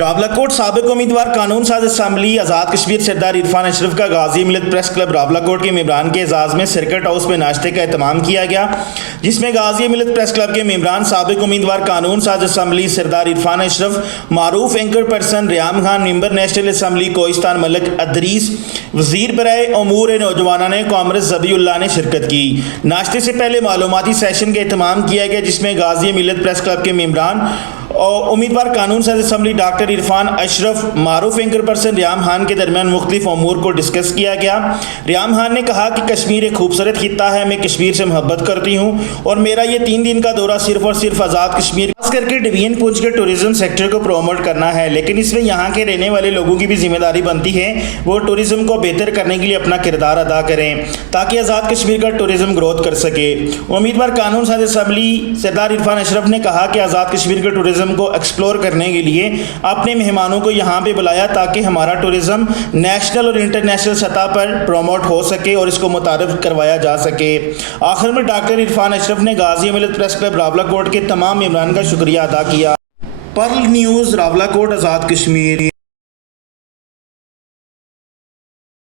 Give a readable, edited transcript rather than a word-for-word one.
راولاکوٹ سابق امیدوار قانون ساز اسمبلی آزاد کشمیر سردار عرفان اشرف کا غازی ملت پریس کلب راولاکوٹ کے ممبران کے اعزاز میں سرکٹ ہاؤس میں ناشتے کا اہتمام کیا گیا، جس میں غازی ملت پریس کلب کے ممبران سابق امیدوار قانون ساز اسمبلی سردار عرفان اشرف، معروف اینکر پرسن ریام خان، ممبر نیشنل اسمبلی کوہستان ملک ادریس، وزیر برائے امور نوجوانان کامرس ذبیح اللہ نے شرکت کی۔ ناشتے سے پہلے معلوماتی سیشن کا اہتمام کیا گیا، جس میں غازی ملت پریس کلب کے ممبران اور امیدوار قانون ساز اسمبلی ڈاکٹر عرفان اشرف، معروف اینکر پرسن ریام خان کے درمیان مختلف امور کو ڈسکس کیا گیا۔ ریام خان نے کہا کہ کشمیر ایک خوبصورت خطہ ہے، میں کشمیر سے محبت کرتی ہوں اور میرا یہ 3 دن کا دورہ صرف اور صرف آزاد کشمیر خاص کر کے ڈویژن پونچھ کے ٹورزم سیکٹر کو پروموٹ کرنا ہے، لیکن اس میں یہاں کے رہنے والے لوگوں کی بھی ذمہ داری بنتی ہے وہ ٹورزم کو بہتر کرنے کے لیے اپنا کردار ادا کریں تاکہ آزاد کشمیر کا ٹورزم گروتھ کر سکے۔ امیدوار قانون ساز اسمبلی سردار عرفان اشرف نے کہا کہ آزاد کشمیر کے ٹورزم کو ایکسپلور کرنے کے لیے اپنے مہمانوں کو یہاں پہ بلایا تاکہ ہمارا ٹورزم نیشنل اور انٹرنیشنل سطح پر پروموٹ ہو سکے اور اس کو متعارف کروایا جا سکے۔ آخر میں ڈاکٹر عرفان اشرف نے غازی ملت پریس کلب راولاکوٹ کے تمام ممبران کا شکریہ ادا کیا۔ Pearl news, Rawalakot, Azad Kashmir.